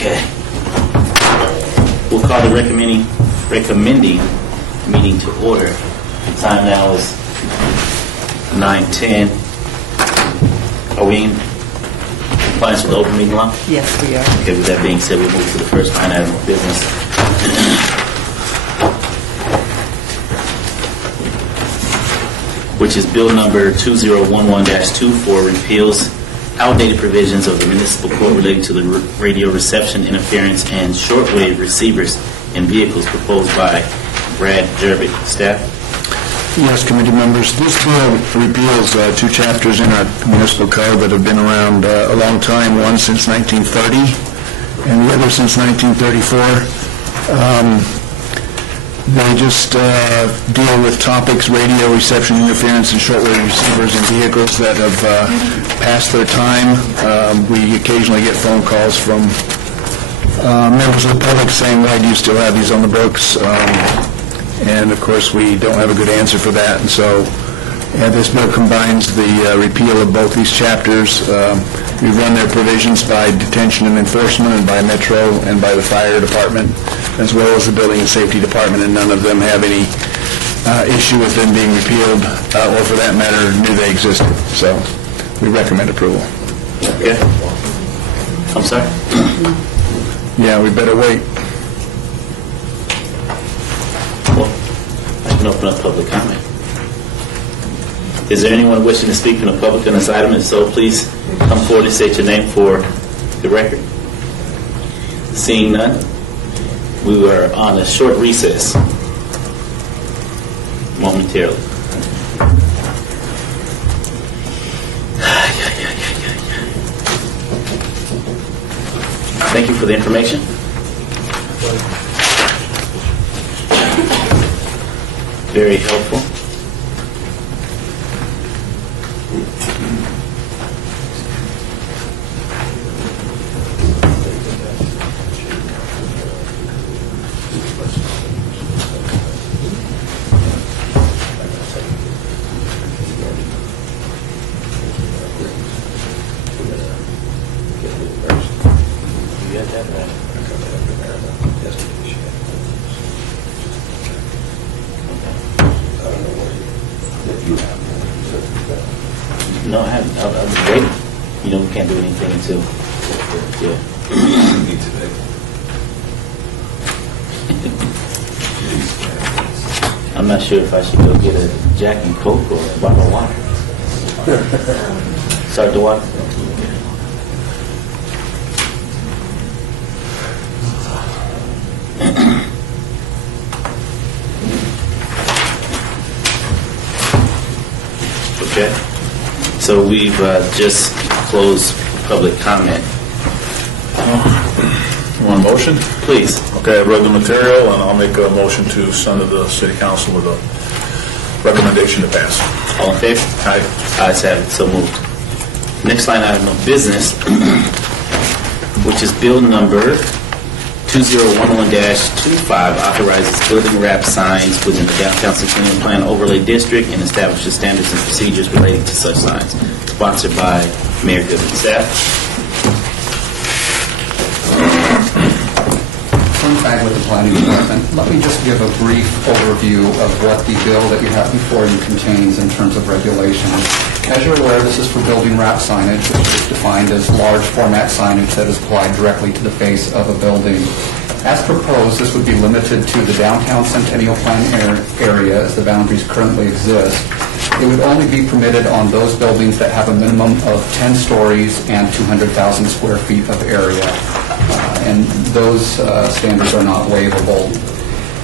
Okay. We'll call the recommending meeting to order. The time now is 9:10. Are we in compliance with the open meeting law? Yes, we are. Okay, with that being said, we'll move to the first line item of business. Which is bill number 2011-24, repeals outdated provisions of the municipal code relating to the radio reception, interference, and shortwave receivers in vehicles, proposed by Brad Durbin. Staff? Yes, committee members. This bill repeals two chapters in our municipal code that have been around a long time, one since 1930 and the other since 1934. They just deal with topics, radio reception, interference, and shortwave receivers in vehicles that have passed their time. We occasionally get phone calls from members of the public saying, why do you still have these on the books? And, of course, we don't have a good answer for that. And so this bill combines the repeal of both these chapters. We run their provisions by detention and enforcement and by Metro and by the fire department, as well as the building and safety department, and none of them have any issue with them being repealed, or for that matter, knew they existed. So we recommend approval. Okay. I'm sorry? Yeah, we better wait. Well, I can open up public comment. Is there anyone wishing to speak from the public on this item? If so, please come forward and state your name for the record. Seeing none, we were on a short recess momentarily. Thank you for the information. Very helpful. No, I haven't. I was waiting. You know, we can't do anything until. Yeah. I'm not sure if I should go get a Jack and Coke or a bottle of water. Start the water. Okay. So we've just closed public comment. You want a motion? Please. Okay, I read the material, and I'll make a motion to send to the City Council with a recommendation to pass. All in favor? Aye. Ayes have it. So moved. Next line item of business, which is bill number 2011-25, authorizes building wrap signs within the downtown Centennial Plan Overlay District and establishes standards and procedures relating to such signs. Sponsored by Mayor Goodman. Staff? Tag with the Planning Department. Let me just give a brief overview of what the bill that you have before you contains in terms of regulations. As you're aware, this is for building wrap signage, which is defined as large format signage that is applied directly to the face of a building. As proposed, this would be limited to the downtown Centennial Plan area as the boundaries currently exist. It would only be permitted on those buildings that have a minimum of 10 stories and 200,000 square feet of area. And those standards are not waivable.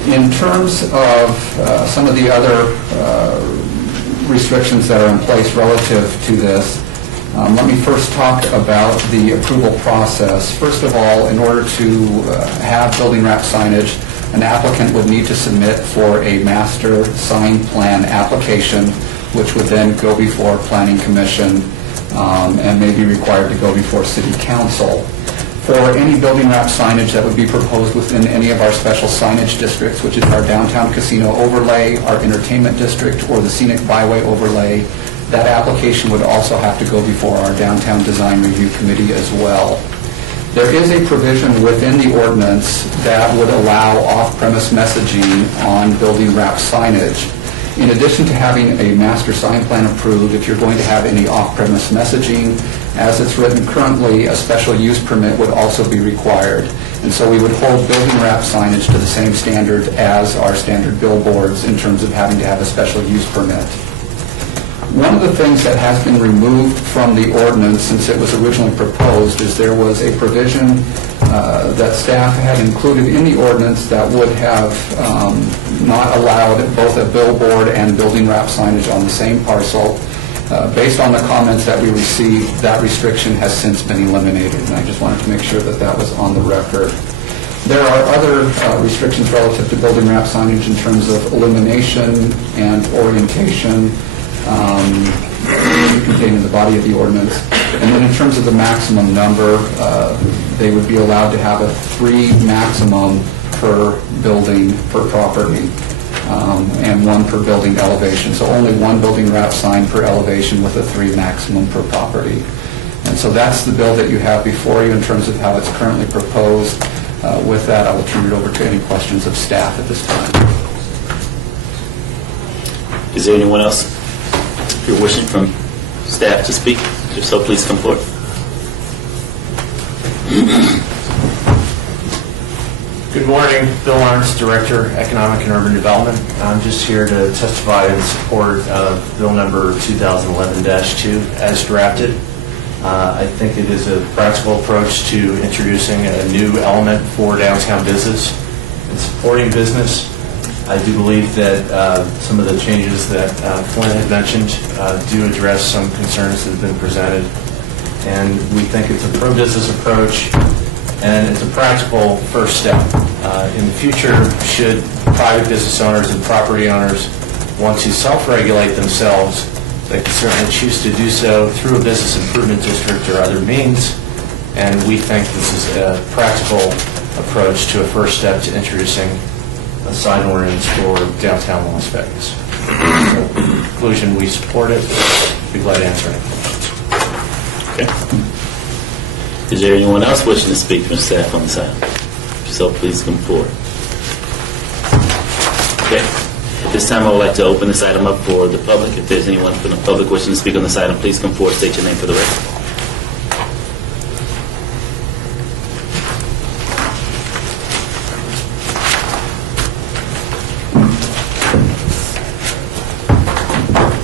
In terms of some of the other restrictions that are in place relative to this, let me first talk about the approval process. First of all, in order to have building wrap signage, an applicant would need to submit for a master sign plan application, which would then go before Planning Commission and may be required to go before City Council. For any building wrap signage that would be proposed within any of our special signage districts, which is our downtown casino overlay, our entertainment district, or the scenic byway overlay, that application would also have to go before our downtown design review committee as well. There is a provision within the ordinance that would allow off-premise messaging on building wrap signage. In addition to having a master sign plan approved, if you're going to have any off-premise messaging, as it's written currently, a special use permit would also be required. And so we would hold building wrap signage to the same standard as our standard billboards in terms of having to have a special use permit. One of the things that has been removed from the ordinance since it was originally proposed is there was a provision that staff had included in the ordinance that would have not allowed both a billboard and building wrap signage on the same parcel. Based on the comments that we received, that restriction has since been eliminated, and I just wanted to make sure that that was on the record. There are other restrictions relative to building wrap signage in terms of illumination and orientation contained in the body of the ordinance. And then in terms of the maximum number, they would be allowed to have a 3 maximum per building, per property, and 1 per building elevation. So only 1 building wrap sign per elevation with a 3 maximum per property. And so that's the bill that you have before you in terms of how it's currently proposed. With that, I will turn it over to any questions of staff at this time. Is there anyone else you're wishing from staff to speak? If so, please come forward. Good morning. Bill Arns, Director, Economic and Urban Development. I'm just here to testify in support of Bill number 2011-2 as drafted. I think it is a practical approach to introducing a new element for downtown business and supporting business. I do believe that some of the changes that Flynn had mentioned do address some concerns that have been presented. And we think it's a pro-business approach, and it's a practical first step. In the future, should private business owners and property owners want to self-regulate themselves, they can certainly choose to do so through a business improvement district or other means. And we think this is a practical approach to a first step to introducing a sign ordinance for downtown Las Vegas. So, in conclusion, we support it. Be glad to answer any questions. Okay. Is there anyone else wishing to speak from staff on this item? If so, please come forward. Okay. At this time, I would like to open this item up for the public. If there's anyone from the public wishing to speak on this item, please come forward, state your name for the record.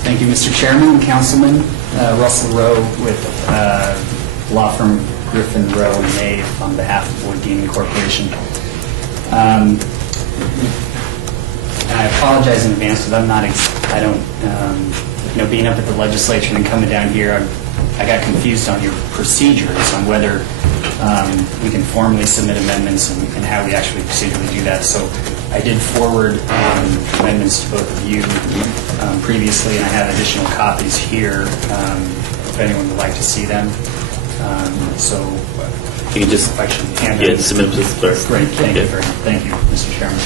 Thank you, Mr. Chairman, Councilman. Russell Rowe with law firm Griffin, Rowe and Nave on behalf of Boyd Gaming Corporation. And I apologize in advance because being up at the legislature and coming down here, I got confused on your procedures on whether we can formally submit amendments and how we actually procedurally do that. So I did forward amendments to both of you previously, and I have additional copies here if anyone would like to see them. So You can just if I should hand them. submit to the clerk. Great, thank you very much. Thank you, Mr. Chairman.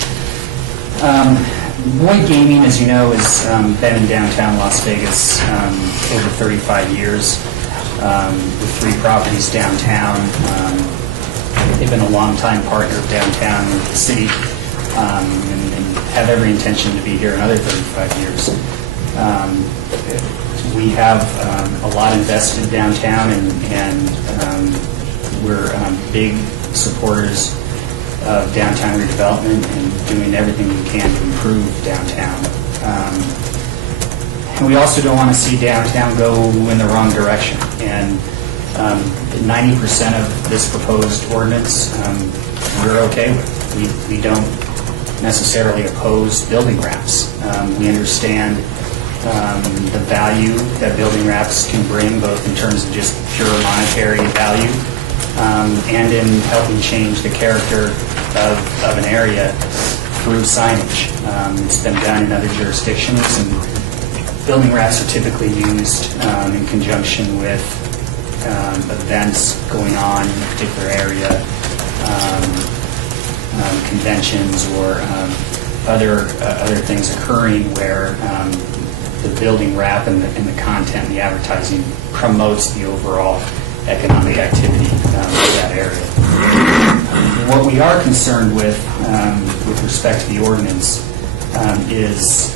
Boyd Gaming, as you know, has been in downtown Las Vegas over 35 years with 3 properties downtown. They've been a long-time partner of downtown with the city and have every intention to be here another 35 years. We have a lot invested downtown, and we're big supporters of downtown redevelopment and doing everything we can to improve downtown. And we also don't want to see downtown go in the wrong direction. And 90% of this proposed ordinance we're okay with. We don't necessarily oppose building wraps. We understand the value that building wraps can bring, both in terms of just pure monetary value and in helping change the character of an area through signage. It's been done in other jurisdictions, and building wraps are typically used in conjunction with events going on in a particular area, conventions or other things occurring where the building wrap and the content and the advertising promotes the overall economic activity of that area. What we are concerned with respect to the ordinance, is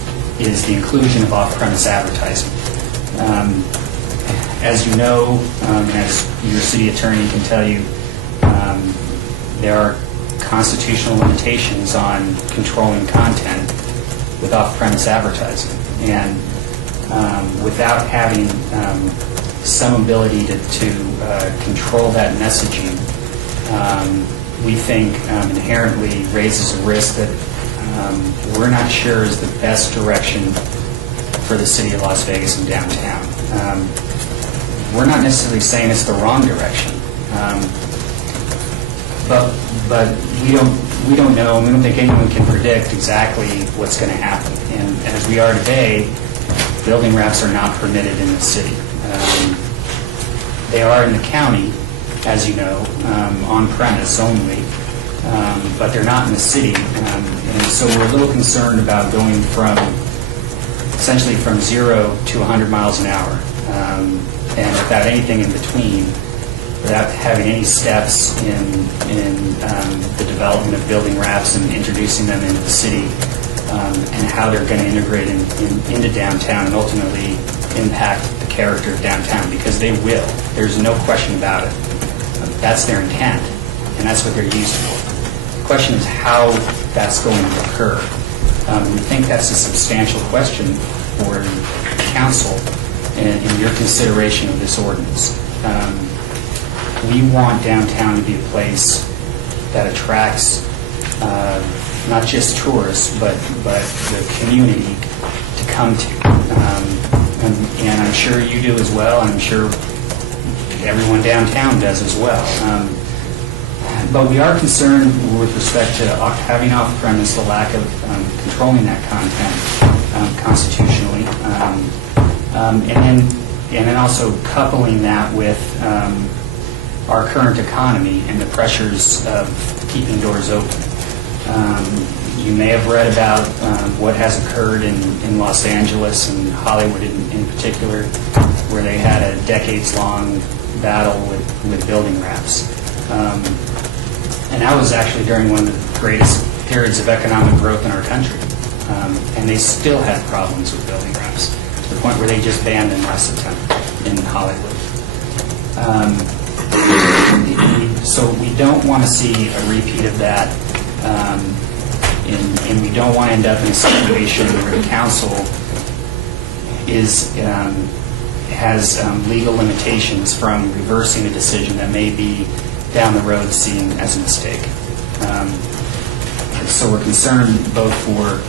the inclusion of off-premise advertising. As you know, and as your city attorney can tell you, there are constitutional limitations on controlling content with off-premise advertising. And without having some ability to control that messaging, we think inherently raises a risk that we're not sure is the best direction for the city of Las Vegas and downtown. We're not necessarily saying it's the wrong direction, but we don't know, and we don't think anyone can predict exactly what's going to happen. And as we are today, building wraps are not permitted in the city. They are in the county, as you know, on premise only, but they're not in the city. And so we're a little concerned about going essentially from 0 to 100 miles an hour, and without anything in between, without having any steps in the development of building wraps and introducing them into the city, and how they're going to integrate into downtown and ultimately impact the character of downtown, because they will. There's no question about it. That's their intent, and that's what they're used for. The question is how that's going to occur. We think that's a substantial question for council in your consideration of this ordinance. We want downtown to be a place that attracts not just tourists, but the community to come to. And I'm sure you do as well, and I'm sure everyone downtown does as well. But we are concerned with respect to having off-premise, the lack of controlling that content constitutionally, and then also coupling that with our current economy and the pressures of keeping doors open. You may have read about what has occurred in Los Angeles and Hollywood in particular, where they had a decades-long battle with building wraps. And that was actually during one of the greatest periods of economic growth in our country. And they still had problems with building wraps, to the point where they just banned them last September in Hollywood. So we don't want to see a repeat of that, and we don't want to end up in a situation where the council has legal limitations from reversing a decision that may be down the road seen as a mistake. So we're concerned both for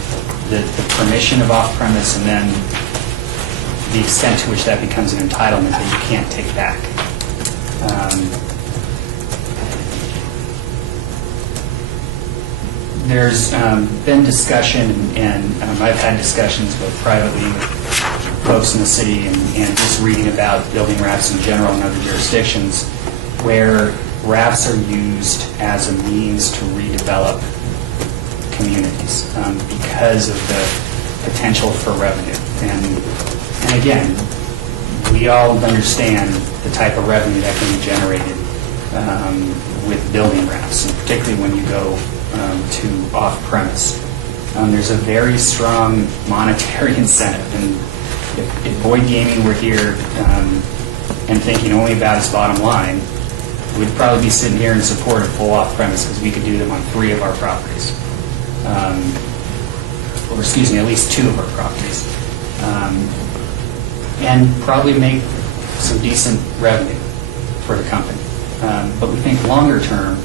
the permission of off-premise and then the extent to which that becomes an entitlement that you can't take back. There's been discussion, and I've had discussions both privately with folks in the city and just reading about building wraps in general in other jurisdictions, where wraps are used as a means to redevelop communities because of the potential for revenue. And again, we all understand the type of revenue that can be generated with building wraps, and particularly when you go to off-premise. There's a very strong monetary incentive, and if Boyd Gaming were here and thinking only about its bottom line, we'd probably be sitting here in support of full off-premise, because we could do them on 3 of our properties. Or excuse me, at least 2 of our properties. And probably make some decent revenue for the company. But we think longer term,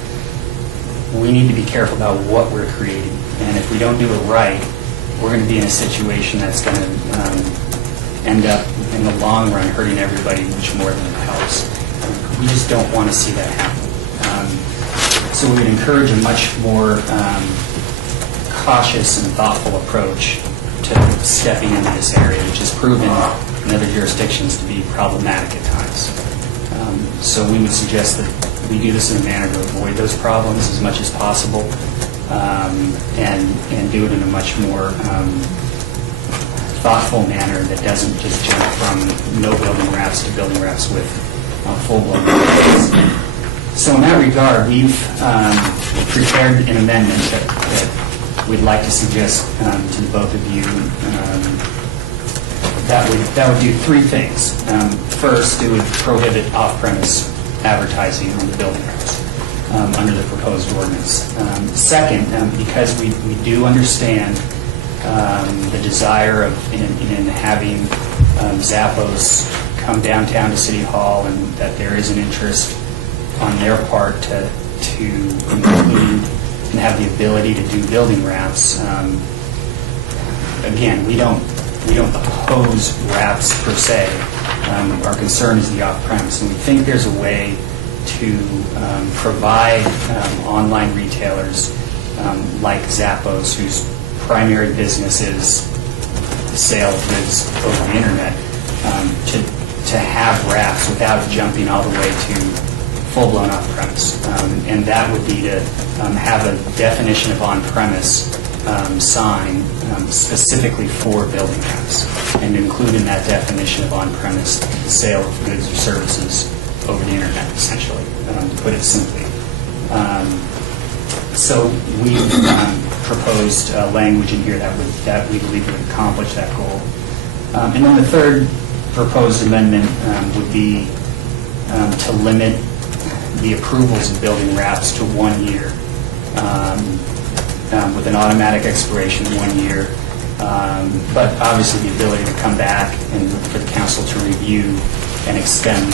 we need to be careful about what we're creating. And if we don't do it right, we're going to be in a situation that's going to end up, in the long run, hurting everybody much more than it helps. We just don't want to see that happen. So we would encourage a much more cautious and thoughtful approach to stepping into this area, which has proven in other jurisdictions to be problematic at times. So we would suggest that we do this in a manner to avoid those problems as much as possible, and do it in a much more thoughtful manner that doesn't just jump from no building wraps to building wraps with full-blown wraps. So in that regard, we've prepared an amendment that we'd like to suggest to the both of you. That would do three things. First, it would prohibit off-premise advertising on the building regs under the proposed ordinance. Second, because we do understand the desire in having Zappos come downtown to City Hall, and that there is an interest on their part to include and have the ability to do building wraps. Again, we don't oppose wraps per se. Our concern is the off-premise, and we think there's a way to provide online retailers like Zappos, whose primary business is the sale of goods over the internet, to have wraps without jumping all the way to full-blown off-premise. And that would be to have a definition of on-premise sign specifically for building wraps, and include in that definition of on-premise the sale of goods or services over the internet, essentially, to put it simply. So we proposed language in here that we believe would accomplish that goal. And then the third proposed amendment would be to limit the approvals of building wraps to 1 year, with an automatic expiration of 1 year, but obviously the ability to come back and for the council to review and extend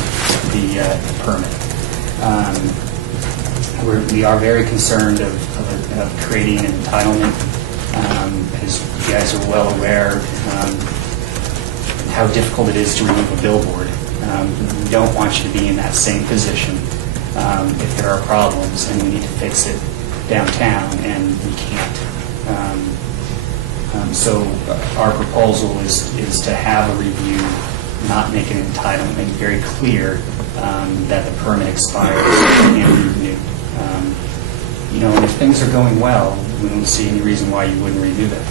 the permit. We are very concerned of creating an entitlement. As you guys are well aware, how difficult it is to remove a billboard. We don't want you to be in that same position if there are problems and we need to fix it downtown and we can't. So our proposal is to have a review, not make an entitlement, make it very clear that the permit expires and can be renewed. And if things are going well, we don't see any reason why you wouldn't renew them.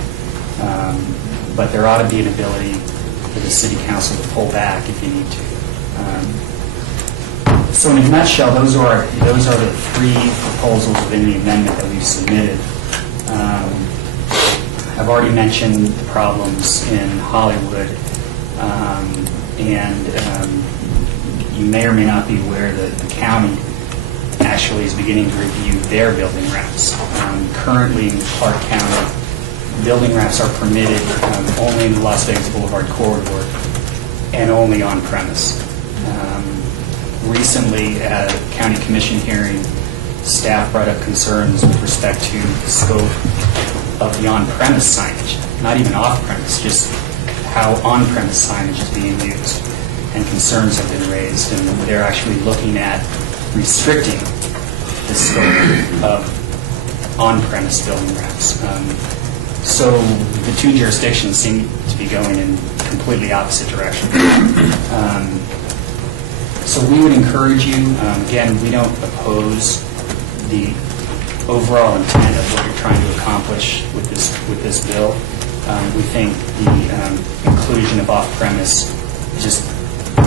But there ought to be an ability for the city council to pull back if you need to. So in a nutshell, those are the three proposals within the amendment that we've submitted. I've already mentioned the problems in Hollywood, and you may or may not be aware that the county actually is beginning to review their building wraps. Currently in Clark County, building wraps are permitted only in the Las Vegas Boulevard corridor and only on premise. Recently, at a county commission hearing, staff brought up concerns with respect to the scope of the on-premise signage, not even off-premise, just how on-premise signage is being used. And concerns have been raised, and they're actually looking at restricting the scope of on-premise building wraps. So the two jurisdictions seem to be going in completely opposite directions. So we would encourage you, again, we don't oppose the overall intent of what you're trying to accomplish with this bill. We think the inclusion of off-premise is just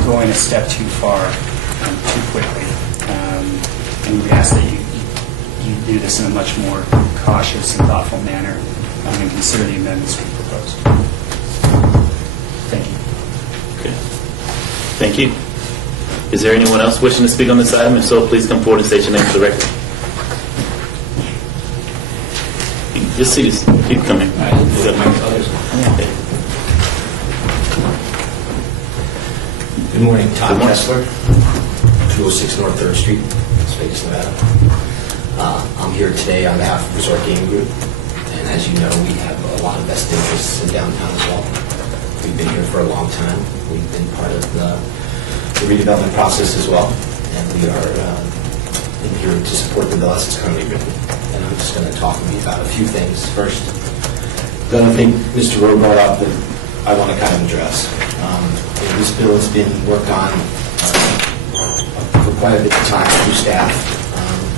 going a step too far, too quickly. And we ask that you do this in a much more cautious and thoughtful manner and consider the amendments we proposed. Thank you. Okay. Thank you. Is there anyone else wishing to speak on this item? If so, please come forward and state your name for the record. Just keep coming. Okay. Good morning, Tom Good morning. Kessler, 206 North 3rd Street, Las Vegas, Nevada. I'm here today on behalf of Resort Gaming Group, and as you know, we have a lot of vested interests in downtown as well. We've been here for a long time. We've been part of the redevelopment process as well, and we are in here to support the bill as it's currently written. And I'm just going to talk with you about a few things. First, the other thing Mr. Rowe brought up that I want to kind of address. This bill has been worked on for quite a bit of time through staff.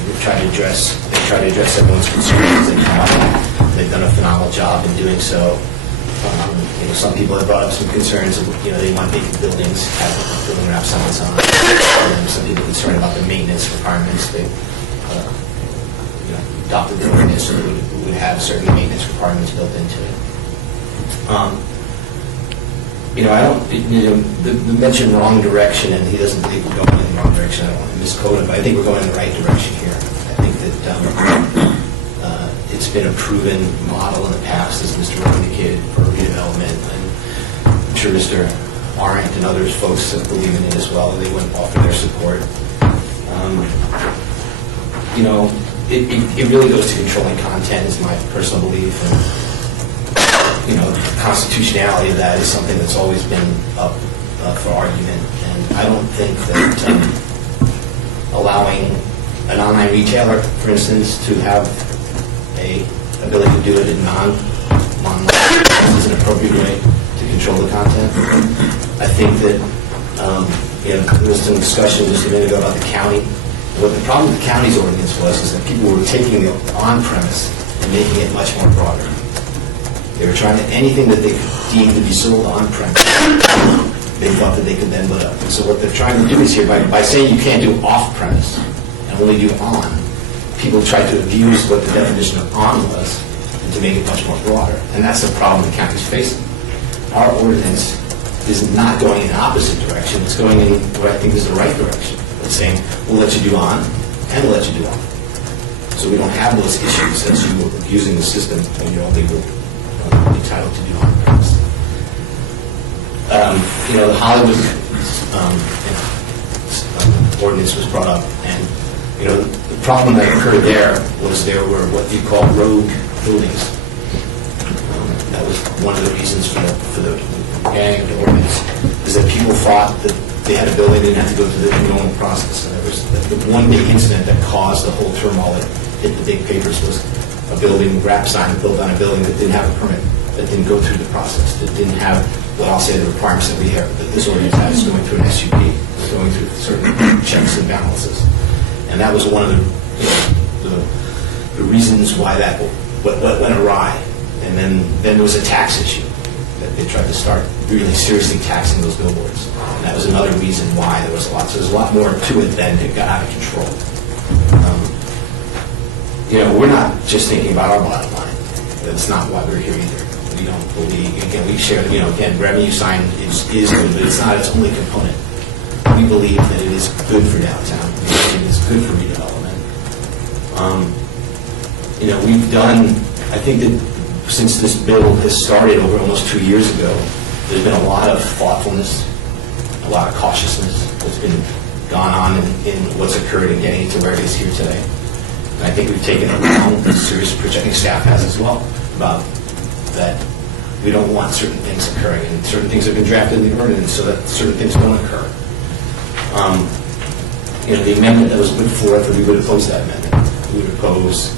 They try to address everyone's concerns. They've done a phenomenal job in doing so. Some people have brought up some concerns of, they want vacant buildings, have building wrap signs on. And some people are concerned about the maintenance requirements. They adopted the ordinance, so we would have certain maintenance requirements built into it. I don't, the mention wrong direction, and he doesn't think we're going in the wrong direction. I don't want to misquote him, but I think we're going in the right direction here. I think that it's been a proven model in the past, as Mr. Rowe indicated, for redevelopment, and I'm sure Mr. Arendt and others folks that believe in it as well, they wouldn't offer their support. It really goes to controlling content, is my personal belief, and the constitutionality of that is something that's always been up for argument, and I don't think that allowing an online retailer, for instance, to have a ability to do it in non-online is an appropriate way to control the content. I think that there was some discussion just a minute ago about the county. What the problem with the county's ordinance was is that people were taking the on-premise and making it much more broader. They were trying to, anything that they could deem to be sold on-premise, they thought that they could then put up. And so what they're trying to do is here, by saying you can't do off-premise and only do on, people tried to abuse what the definition of on was and to make it much more broader. And that's the problem the county's facing. Our ordinance is not going in the opposite direction. It's going in what I think is the right direction. It's saying, we'll let you do on and we'll let you do off. So we don't have those issues as you abusing the system when you're only entitled to do on-premise. The Hollywood ordinance was brought up, and the problem that occurred there was there were what you call rogue buildings. That was one of the reasons for the gang of the ordinance, is that people thought that they had a building, they didn't have to go through the normal process. And there was the one big incident that caused the whole turmoil that hit the big papers was a building, wrap sign built on a building that didn't have a permit, that didn't go through the process, that didn't have what I'll say the requirements that we have, that this ordinance has, going through an SUP, going through certain checks and balances. And that was one of the reasons why that what went awry. And then there was a tax issue that they tried to start really seriously taxing those billboards. And that was another reason why there was a lot. So there's a lot more to it than it got out of control. We're not just thinking about our bottom line. That's not why we're here either. We don't believe, again, we share, again, revenue sign is good, but it's not its only component. We believe that it is good for downtown. We believe it is good for redevelopment. We've done, I think that since this bill has started over almost 2 years ago, there's been a lot of thoughtfulness, a lot of cautiousness that's been gone on in what's occurred in getting to where it is here today. And I think we've taken a long, serious approach. I think staff has as well, about that we don't want certain things occurring, and certain things have been drafted in the ordinance so that certain things don't occur. The amendment that was put forth, we would oppose that amendment. We would oppose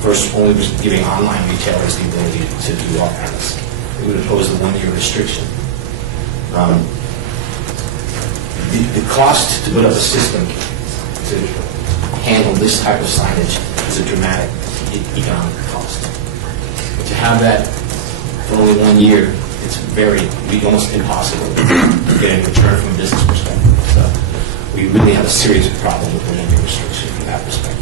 first only giving online retailers the ability to do off-premise. We would oppose the 1-year restriction. The cost to put up a system to handle this type of signage is a dramatic economic cost. But to have that for only 1 year, it's almost impossible to get any return from a business perspective. So we really have a serious problem with the 1-year restriction from that perspective.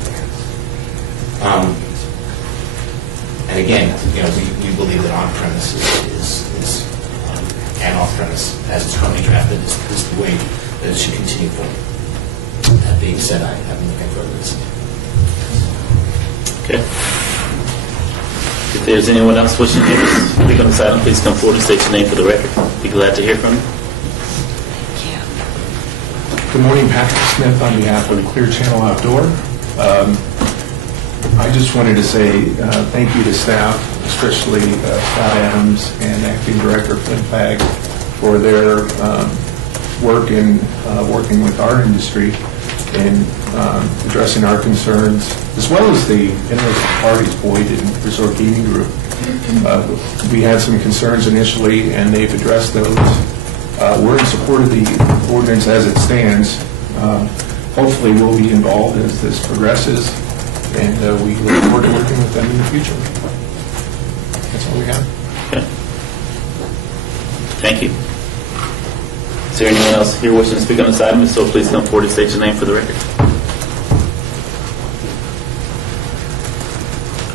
And again, we believe that on-premise is and off-premise, as it's currently drafted, is the way that it should continue forward. That being said, I have nothing further to say. Okay. If there's anyone else wishing to speak on this item, please come forward and state your name for the record. Be glad to hear from you. Good morning, Patrick Smith on behalf of Clear Channel Outdoor. I just wanted to say thank you to staff, especially Scott Adams and Acting Director Flynn Fagg, for their work in working with our industry in addressing our concerns, as well as the interested parties, Boyd and Resort Gaming Group. We had some concerns initially, and they've addressed those. We're in support of the ordinance as it stands. Hopefully, we'll be involved as this progresses, and we look forward to working with them in the future. That's all we have. Okay. Thank you. Is there anyone else here wishing to speak on this item? If so, please come forward and state your name for the record.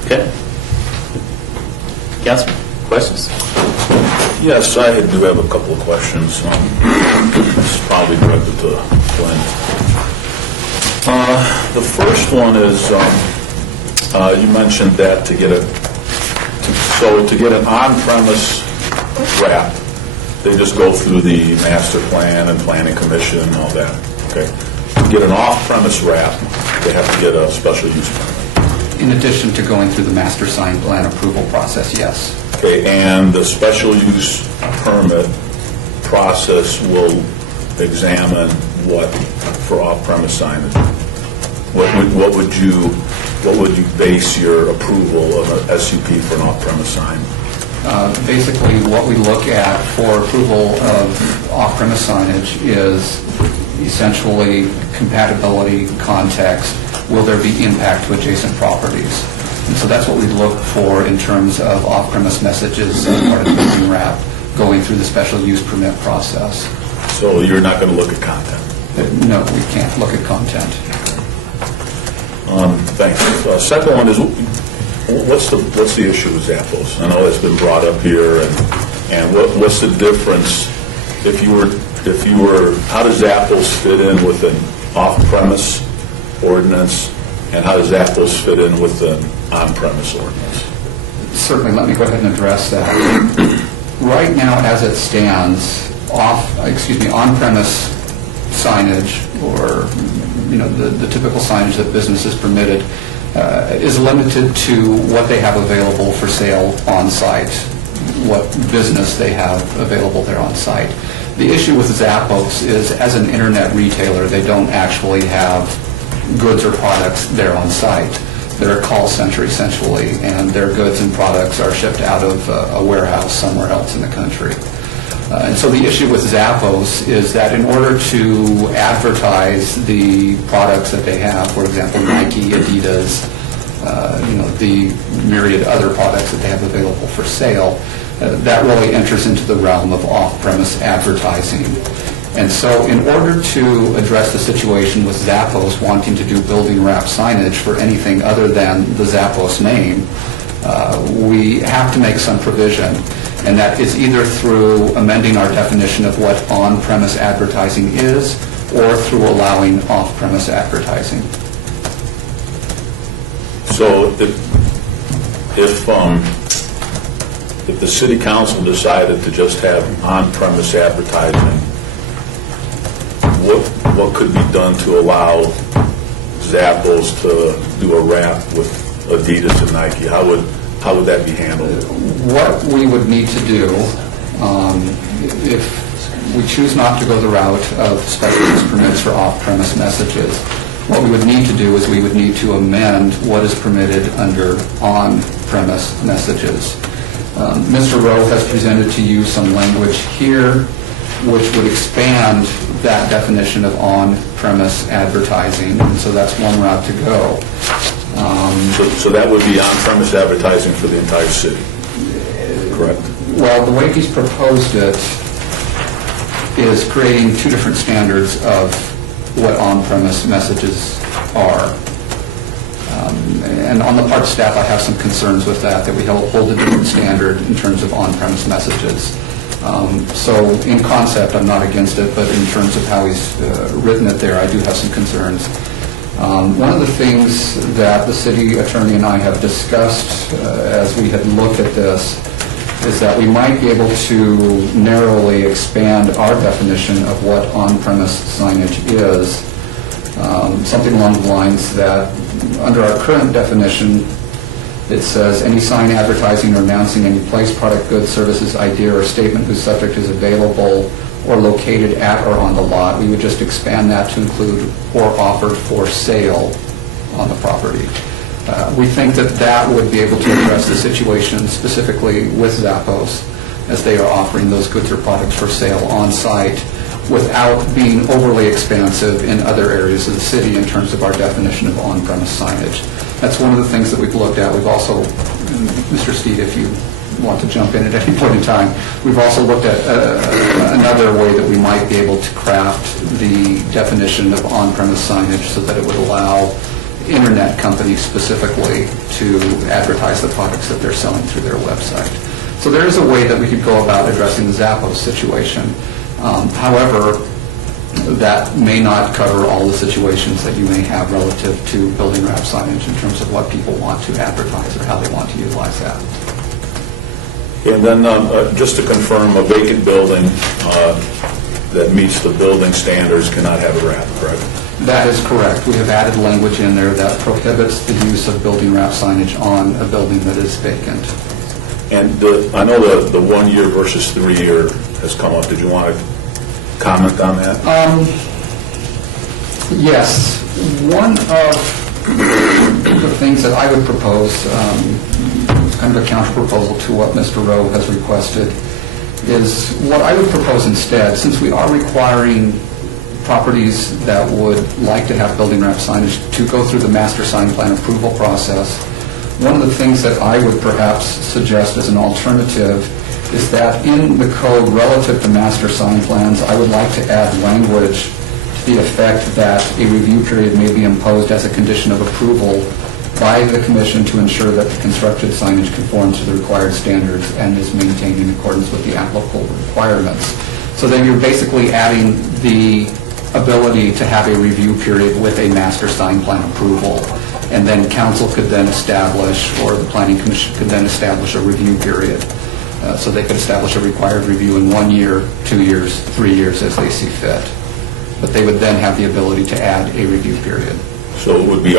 Okay. Councilman, questions? Yes, I do have a couple of questions. This is probably directed to Glenn. The first one is, you mentioned that to get an on-premise wrap, they just go through the master plan and planning commission and all that. Okay. To get an off-premise wrap, they have to get a special use permit. In addition to going through the master sign plan approval process, yes. Okay, and the special use permit process will examine what for off-premise signage? What would you base your approval of a SUP for an off-premise sign? Basically, what we look at for approval of off-premise signage is essentially compatibility, context, will there be impact to adjacent properties? And so that's what we look for in terms of off-premise messages as part of the building wrap, going through the special use permit process. So you're not going to look at content? No, we can't look at content. Thanks. Second one is, what's the issue with Zappos? I know it's been brought up here, and what's the difference if you were? How does Zappos fit in with an off-premise ordinance, and how does Zappos fit in with an on-premise ordinance? Certainly, let me go ahead and address that. Right now, as it stands, on-premise signage, or the typical signage that business is permitted, is limited to what they have available for sale on site, what business they have available there on site. The issue with Zappos is, as an internet retailer, they don't actually have goods or products there on site. They're a call center, essentially, and their goods and products are shipped out of a warehouse somewhere else in the country. And so the issue with Zappos is that in order to advertise the products that they have, for example, Nike, Adidas, the myriad other products that they have available for sale, that really enters into the realm of off-premise advertising. And so in order to address the situation with Zappos wanting to do building wrap signage for anything other than the Zappos name, we have to make some provision. And that is either through amending our definition of what on-premise advertising is, or through allowing off-premise advertising. So if the city council decided to just have on-premise advertising, what could be done to allow Zappos to do a wrap with Adidas and Nike? How would that be handled? What we would need to do, if we choose not to go the route of special use permits for off-premise messages, what we would need to do is we would need to amend what is permitted under on-premise messages. Mr. Rowe has presented to you some language here which would expand that definition of on-premise advertising, and so that's one route to go. So that would be on-premise advertising for the entire city, correct? Well, the way he's proposed it is creating two different standards of what on-premise messages are. And on the part of staff, I have some concerns with that we hold a different standard in terms of on-premise messages. So in concept, I'm not against it, but in terms of how he's written it there, I do have some concerns. One of the things that the city attorney and I have discussed as we had looked at this is that we might be able to narrowly expand our definition of what on-premise signage is. Something along the lines that under our current definition, it says any sign advertising or announcing any place, product, goods, services, idea, or statement whose subject is available or located at or on the lot. We would just expand that to include or offered for sale on the property. We think that that would be able to address the situation specifically with Zappos as they are offering those goods or products for sale on site without being overly expansive in other areas of the city in terms of our definition of on-premise signage. That's one of the things that we've looked at. We've also, Mr. Steed, if you want to jump in at any point in time. We've also looked at another way that we might be able to craft the definition of on-premise signage so that it would allow internet companies specifically to advertise the products that they're selling through their website. So there is a way that we could go about addressing the Zappos situation. However, that may not cover all the situations that you may have relative to building wrap signage in terms of what people want to advertise or how they want to utilize that. And then, just to confirm, a vacant building that meets the building standards cannot have a wrap, correct? That is correct. We have added language in there that prohibits the use of building wrap signage on a building that is vacant. And I know the 1 year versus 3 year has come up. Did you want to comment on that? Yes. One of the things that I would propose, kind of a counter-proposal to what Mr. Rowe has requested, is what I would propose instead, since we are requiring properties that would like to have building wrap signage to go through the master sign plan approval process, one of the things that I would perhaps suggest as an alternative is that in the code relative to master sign plans, I would like to add language to the effect that a review period may be imposed as a condition of approval by the commission to ensure that the constructed signage conforms to the required standards and is maintained in accordance with the applicable requirements. So then you're basically adding the ability to have a review period with a master sign plan approval, and then council could then establish, or the planning commission could then establish a review period. So they could establish a required review in 1 year, 2 years, 3 years as they see fit. But they would then have the ability to add a review period. So it would be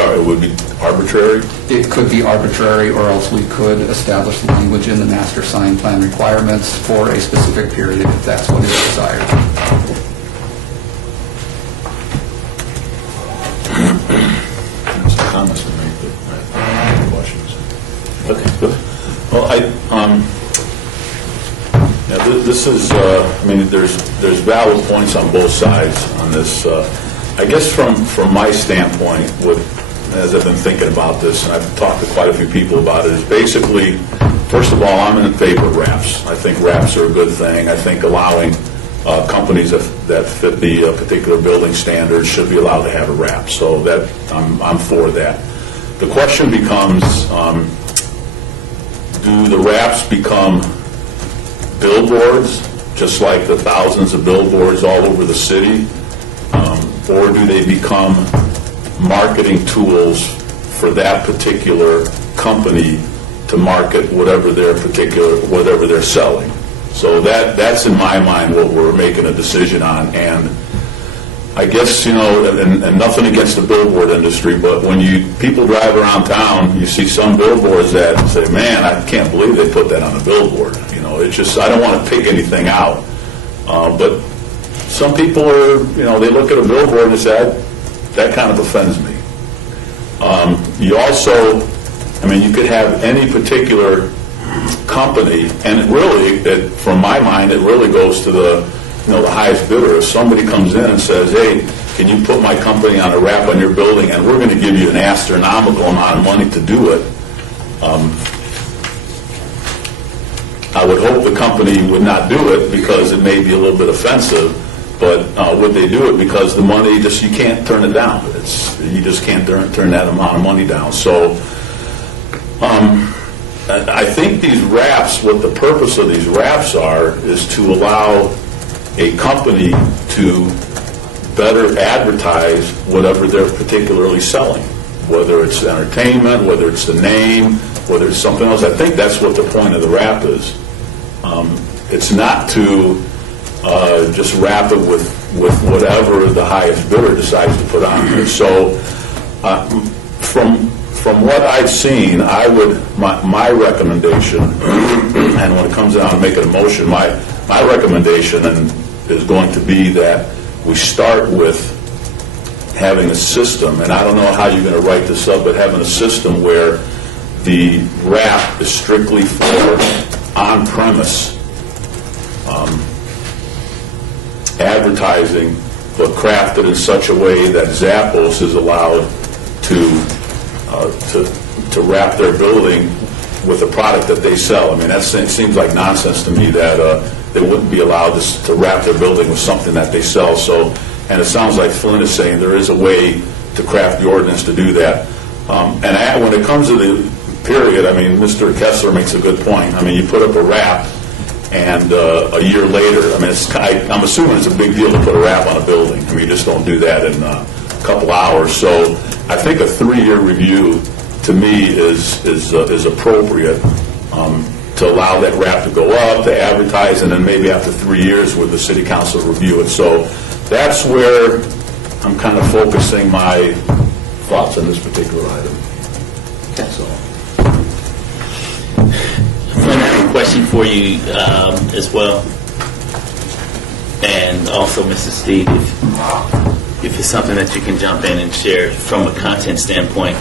arbitrary? It could be arbitrary, or else we could establish language in the master sign plan requirements for a specific period if that's what is desired. Some comments to make, but I have no questions. Okay, good. Well, this is, I mean, there's valid points on both sides on this. I guess from my standpoint, as I've been thinking about this, and I've talked to quite a few people about it, is basically, first of all, I'm in favor of wraps. I think wraps are a good thing. I think allowing companies that fit the particular building standards should be allowed to have a wrap. So that I'm for that. The question becomes, do the wraps become billboards, just like the thousands of billboards all over the city, or do they become marketing tools for that particular company to market whatever they're selling? So that's in my mind what we're making a decision on. And I guess, and nothing against the billboard industry, but when people drive around town, you see some billboards that say, man, I can't believe they put that on a billboard. It's just, I don't want to pick anything out. But some people are, they look at a billboard and say, that kind of offends me. You also, you could have any particular company, and from my mind, it really goes to the highest bidder. If somebody comes in and says, hey, can you put my company on a wrap on your building, and we're going to give you an astronomical amount of money to do it, I would hope the company would not do it because it may be a little bit offensive, but would they do it because the money, you can't turn it down. You just can't turn that amount of money down. So I think these wraps, what the purpose of these wraps are, is to allow a company to better advertise whatever they're particularly selling, whether it's entertainment, whether it's the name, whether it's something else. I think that's what the point of the wrap is. It's not to just wrap it with whatever the highest bidder decides to put on there. So from what I've seen, my recommendation, and when it comes down to making a motion, my recommendation is going to be that we start with having a system, and I don't know how you're going to write this up, but having a system where the wrap is strictly for on-premise advertising, but crafted in such a way that Zappos is allowed to wrap their building with the product that they sell. I mean, it seems like nonsense to me that they wouldn't be allowed to wrap their building with something that they sell. So, and it sounds like Flynn is saying there is a way to craft the ordinance to do that. When it comes to the period, I mean, Mr. Kessler makes a good point. I mean, you put up a wrap, and a year later, I mean, I'm assuming it's a big deal to put a wrap on a building. I mean, you just don't do that in a couple hours. So I think a 3-year review, to me, is appropriate to allow that wrap to go up, to advertise, and then maybe after 3 years would the city council review it. So that's where I'm kind of focusing my thoughts on this particular item. That's all. Flynn, I have a question for you as well, and also Mrs. Steve, if it's something that you can jump in and share from a content standpoint.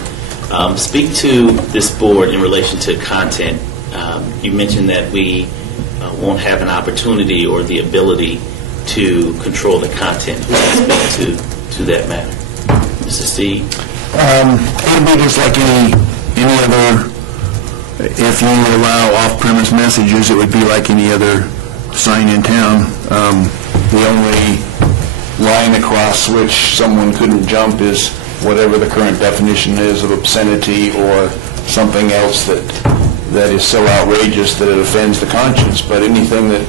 Speak to this board in relation to content. You mentioned that we won't have an opportunity or the ability to control the content. Speak to that matter. Mr. Steve? It'll be just like any other, if you allow off-premise messages, it would be like any other sign in town. The only line across which someone couldn't jump is whatever the current definition is of obscenity or something else that is so outrageous that it offends the conscience. But anything that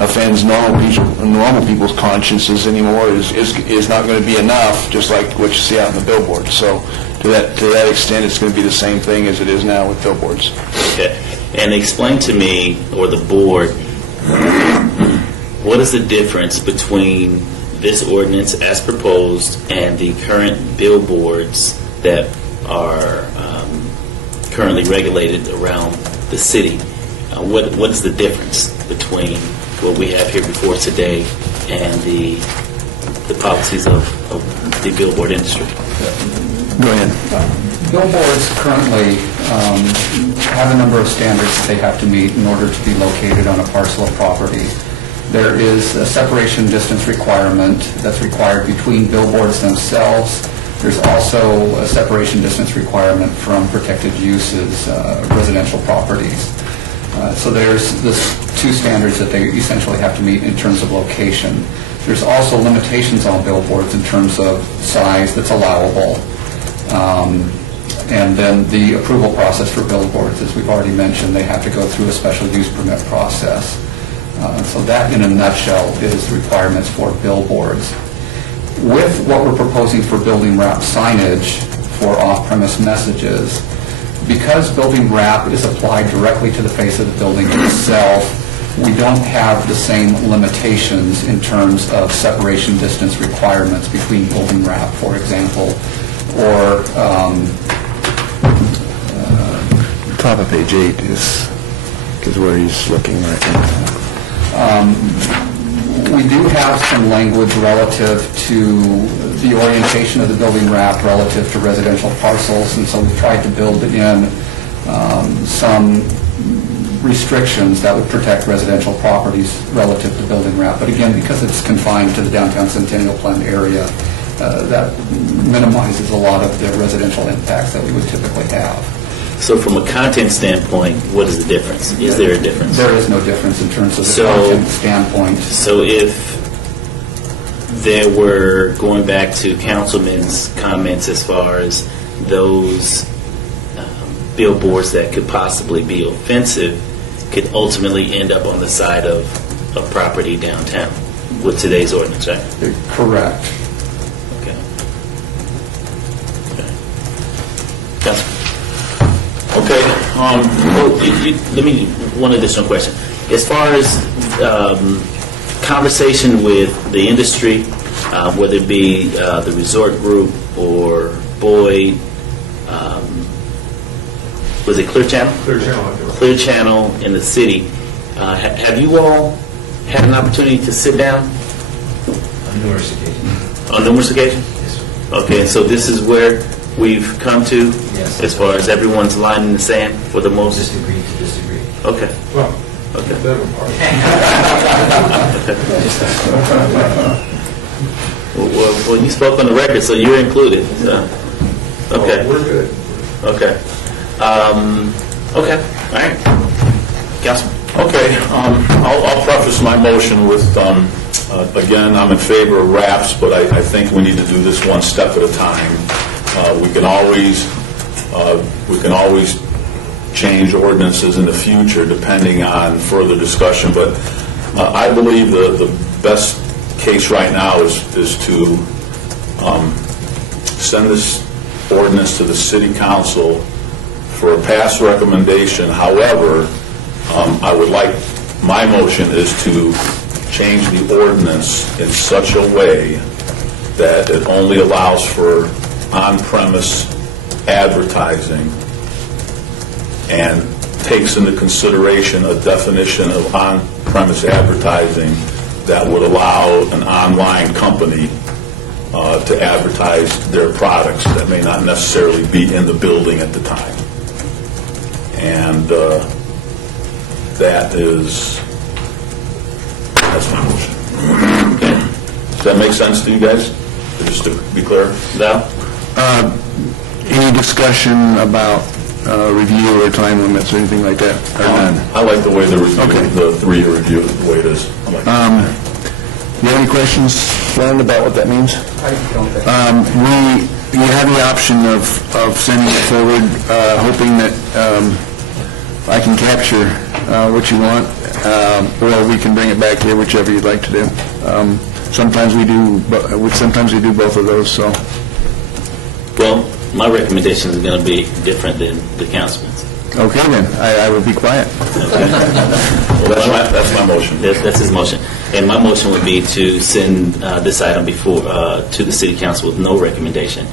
offends normal people's consciences anymore is not going to be enough, just like what you see out in the billboards. So to that extent, it's going to be the same thing as it is now with billboards. Okay. And explain to me, or the board, what is the difference between this ordinance as proposed and the current billboards that are currently regulated around the city? What is the difference between what we have here before today and the policies of the billboard industry? Go ahead. Billboards currently have a number of standards that they have to meet in order to be located on a parcel of property. There is a separation distance requirement that's required between billboards themselves. There's also a separation distance requirement from protected uses, residential properties. So there's two standards that they essentially have to meet in terms of location. There's also limitations on billboards in terms of size that's allowable. And then the approval process for billboards, as we've already mentioned, they have to go through a special use permit process. So that, in a nutshell, is the requirements for billboards. With what we're proposing for building wrap signage for off-premise messages, because building wrap is applied directly to the face of the building itself, we don't have the same limitations in terms of separation distance requirements between building wrap, for example, or Top of page 8 is where he's looking right now. we do have some language relative to the orientation of the building wrap relative to residential parcels, and so we've tried to build in some restrictions that would protect residential properties relative to building wrap. But again, because it's confined to the downtown Centennial Plan area, that minimizes a lot of the residential impacts that we would typically have. So from a content standpoint, what is the difference? Is there a difference? There is no difference in terms of the So- content standpoint. So if there were, going back to Councilman's comments as far as those billboards that could possibly be offensive, could ultimately end up on the side of a property downtown with today's ordinance, right? Correct. Okay. That's okay. Let me, one additional question. As far as conversation with the industry, whether it be the resort group or Boyd, was it Clear Channel? Clear Channel. Clear Channel in the city. Have you all had an opportunity to sit down On numerous occasions. on numerous occasions? Yes, sir. Okay, so this is where we've come to, Yes. as far as everyone's line in the sand for the most? Disagree to disagree. Okay, Well, okay. better part. Well, you spoke on the record, so you're included. So, okay. We're good. Okay. Okay, all right. Councilman? Okay, I'll preface my motion with, again, I'm in favor of wraps, but I think we need to do this one step at a time. We can always change ordinances in the future depending on further discussion, but I believe the best case right now is to send this ordinance to the city council for a pass recommendation. However, my motion is to change the ordinance in such a way that it only allows for on-premise advertising and takes into consideration a definition of on-premise advertising that would allow an online company to advertise their products that may not necessarily be in the building at the time. And that's my motion. Okay. Does that make sense to you guys? Just to be clear? Val? Any discussion about review or time limits or anything like that? Or none? I like the way the review, Okay. the 3-year review, the way it is. I like it. You have any questions, Glenn, about what that means? I don't think. You have the option of sending it forward, hoping that I can capture what you want, or we can bring it back here, whichever you'd like to do. Sometimes we do both of those, so. Well, my recommendation is going to be different than the councilman's. Okay, then, I will be quiet. Well, that's my motion. That's his motion. And my motion would be to send this item to the city council with no recommendation,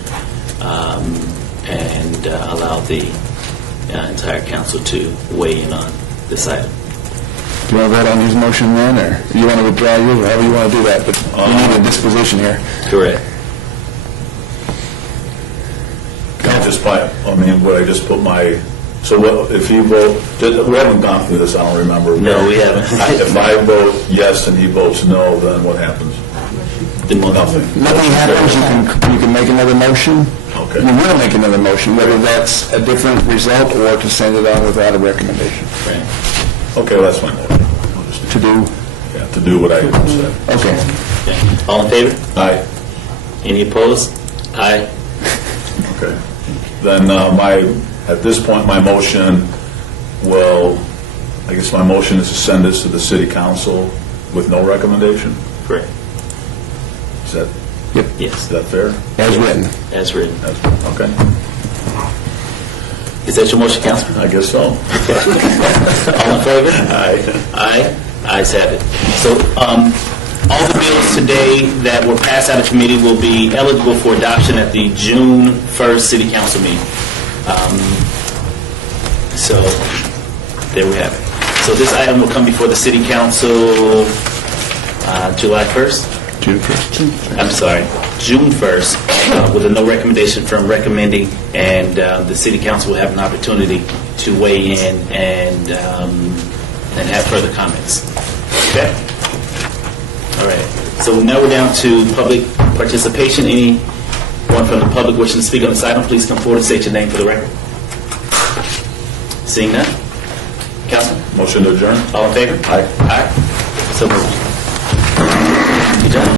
and allow the entire council to weigh in on this item. Do you want to vote on his motion then, or you want to withdraw yours, or however you want to do that, but we need a disposition here. Correct. Would I just put my, so what, if you vote, we haven't gone through this, I don't remember. No, we haven't. If I vote yes and he votes no, then what happens? Nothing. Nothing happens, you can make another motion. Okay. You will make another motion, whether that's a different result or to send it on without a recommendation. Right. Okay, well, that's my motion. I'll just To do, to do what I said. okay. Okay. All in favor? Aye. Any opposed? Aye. Okay. Then at this point, my motion I guess my motion is to send this to the city council with no recommendation? Correct. Is that Yes, fair? As written. as written. Okay. Is that your motion, Councilman? I guess so. All in favor? Aye. Aye. Ayes have it. So, all the bills today that were passed out of committee will be eligible for adoption at the June 1st City Council meeting. So, there we have it. So this item will come before the City Council July 1st? June 1st. I'm sorry, June 1st, with a no recommendation from recommending, and the City Council will have an opportunity to weigh in and have further comments. Okay? All right. So now we're down to public participation. Anyone from the public wishing to speak on this item, please come forward and state your name for the record. Seeing none? Councilman? Motion to adjourn? All in favor? Aye. Aye. So moved.